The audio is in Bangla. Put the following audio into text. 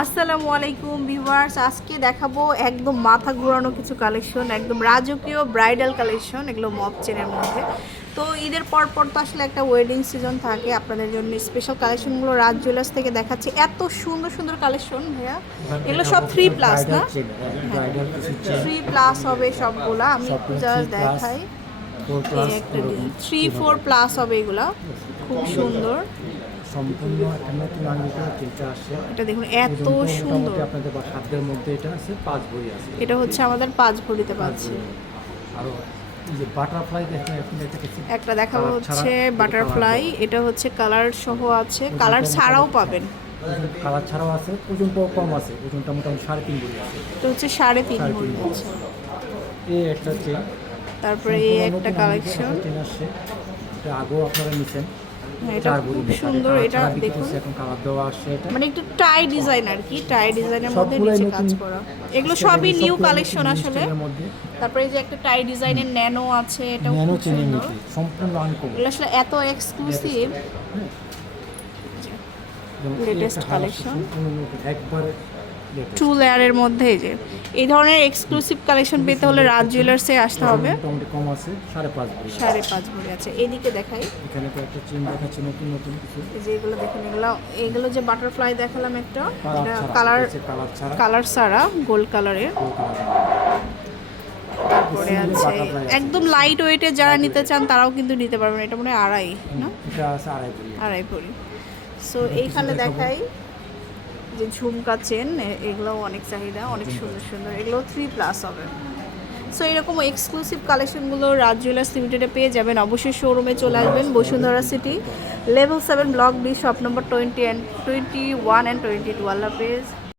আসসালামু আলাইকুম ভিউয়ার্স আজকে দেখাবো একদম মাথা ঘোরানো কিছু কালেকশন একদম রাজকীয় ব্রাইডাল কালেকশন এগুলো মপ চেনের মধ্যে। তো ঈদের পর পর তো আসলে একটা ওয়েডিং সিজন থাকে আপনাদের জন্য স্পেশাল কালেকশনগুলো রাজ জুয়েলার্স থেকে দেখাচ্ছি। এত সুন্দর সুন্দর কালেকশন ভাইয়া। এগুলো সব থ্রি প্লাস না? থ্রি প্লাস হবে সবগুলো আমি একটু জাস্ট দেখাই থ্রি ফোর প্লাস হবে এগুলো খুব সুন্দর। সম্পূর্ণ একটা নতুন আঙ্গিটা যেটা আসে? এটা দেখুন এত সুন্দর। আপনাদের খাদ্যের মধ্যে এটা আছে পাঁচ বই আছে। এটা হচ্ছে আমাদের পাঁচ ভরিতে পাঁচ পাচ্ছি। আরও যে বাটারফ্লাই দেখেন এটা একটা দেখাবো হচ্ছে বাটারফ্লাই এটা হচ্ছে কালার সহ আছে। কালার ছাড়াও পাবেন। কালার ছাড়াও আছে ওজনটাও কম আছে। ওজনটা মোটামুটি সাড়ে তিন বই আছে। এটা হচ্ছে সাড়ে তিন ভরি আছে এই একটা চেন তারপরে এই একটা কালেকশন এটা আগেও আপনারা নিছেন। এটা খুব সুন্দর এটা দেখুন। এখন কালার দেওয়া আসছে এটা মানে একটু টাই ডিজাইন আর কি টাই ডিজাইনের মধ্যে নিচে কাজ করা। এগুলো সবই নিউ কালেকশন আসলে। তারপরে যে একটা টাই ডিজাইনের ন্যানো আছে এটাও ন্যানো চেনের সুন্দর। সম্পূর্ণ আনকমন এগুলো আসলে এত এক্সক্লুসিভ Latest collection. একবার। টু লেয়ারের মধ্যে এই যে এই ধরনের এক্সক্লুসিভ কালেকশন পেতে হলে রাজ জুয়েলার্সে আসতে হবে। মোটামুটি কম আছে সাড়ে পাঁচ ভরি সাড়ে পাঁচ ভরি আছে। এদিকে দেখাই। এখানে তো একটা চেন দেখাচ্ছে নতুন নতুন কিছু। এই যে এগুলো দেখুন এগুলো এগুলো যে বাটারফ্লাই দেখালাম একটা কালার এটা কালার কালার ছাড়া। গোল্ড কালারের তারপরে আছে একদম লাইট ওয়েটে যারা নিতে চান তারাও কিন্তু নিতে পারবেন। এটা মনে হয় আড়াই না? এটা আড়াই ভরি। আড়াই ভরি। সো এইখানে দেখাই। যে ঝুমকা চেন এগুলোও অনেক চাহিদা অনেক সুন্দর সুন্দর। এগুলো থ্রি প্লাস হবে। সো এরকম এক্সক্লুসিভ কালেকশনগুলো রাজ জুয়েলার্স লিমিটেডে পেয়ে যাবেন। অবশ্যই শোরুমে চলে আসবেন Bashundhara city level seven block B shop number twenty and twenty one and twenty two Allah page